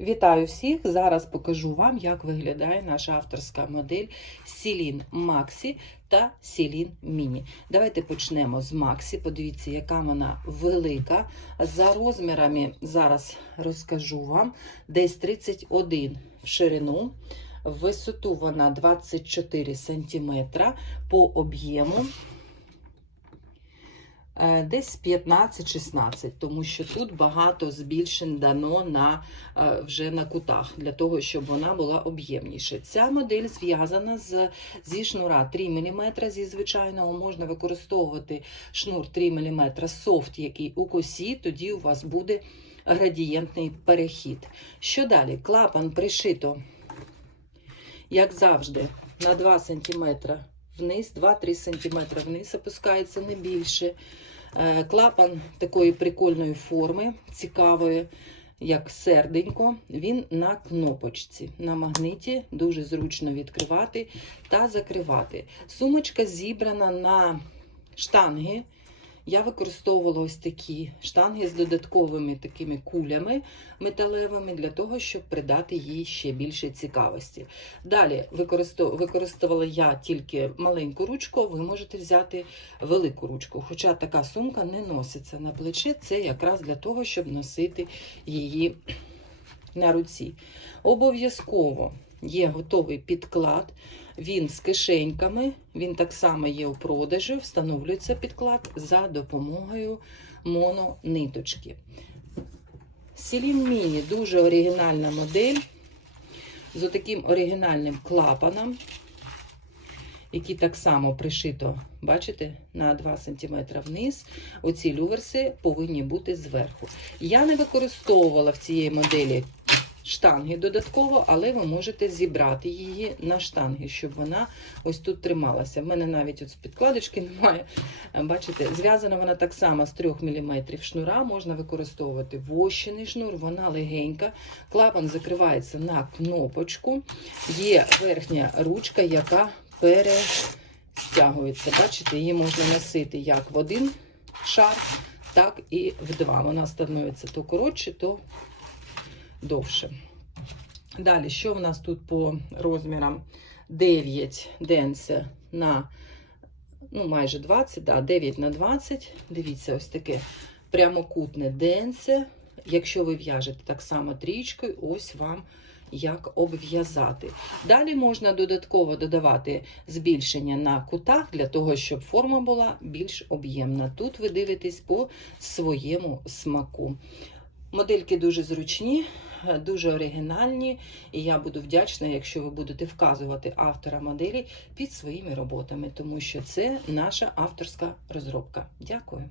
Вітаю всіх! Зараз покажу вам, як виглядає наша авторська модель Сілін Максі та Сілін Міні. Давайте почнемо з Максі. Подивіться, яка вона велика. За розмірами зараз розкажу вам десь 31 в ширину. В висоту вона 24 см, по об'єму десь 15-16, тому що тут багато збільшень дано на, е, вже на кутах, для того, щоб вона була об'ємніша. Ця модель зв'язана з, зі шнура 3 мм, зі звичайного можна використовувати шнур 3 мм софт, який у косі, тоді у вас буде градієнтний перехід. Що далі? Клапан пришито як завжди, на 2 см вниз, 2-3 см вниз опускається не більше. Е, Клапан такої прикольної форми, цікавої, як серденько, він на кнопочці, на магниті, дуже зручно відкривати та закривати. Сумочка зібрана на штанги. Я використовувала ось такі штанги з додатковими такими кулями металевими для того, щоб придати їй ще більше цікавості. Далі використовувала я тільки маленьку ручку, ви можете взяти велику ручку. Хоча така сумка не носиться на плече, це якраз для того, щоб носити її на руці. Обов'язково є готовий підклад. Він з кишеньками, він так само є у продажу, встановлюється підклад за допомогою монониточки. Сілін Міні дуже оригінальна модель з таким оригінальним клапаном, який так само пришито, бачите, на 2 см вниз. Оці люверси повинні бути зверху. Я не використовувала в цієї моделі штанги додатково, але ви можете зібрати її на штанги, щоб вона ось тут трималася. В мене навіть от з підкладочки немає. Бачите, зв'язана вона так само з 3 мм шнура. Можна використовувати вощений шнур, вона легенька. Клапан закривається на кнопочку. Є верхня ручка, яка перестягується. Бачите, її можна носити як в один шар, так і в два. Вона становиться то коротше, то довше. Далі, що в нас тут по розмірам? 9 денце на ну, майже 20, да, 9 на 20. Дивіться, ось таке прямокутне денце. Якщо ви в'яжете так само трічкою, ось вам як обв'язати. Далі можна додатково додавати збільшення на кутах для того, щоб форма була більш об'ємна. Тут ви дивитесь по своєму смаку. Модельки дуже зручні, дуже оригінальні, і я буду вдячна, якщо ви будете вказувати автора моделі під своїми роботами, тому що це наша авторська розробка. Дякую.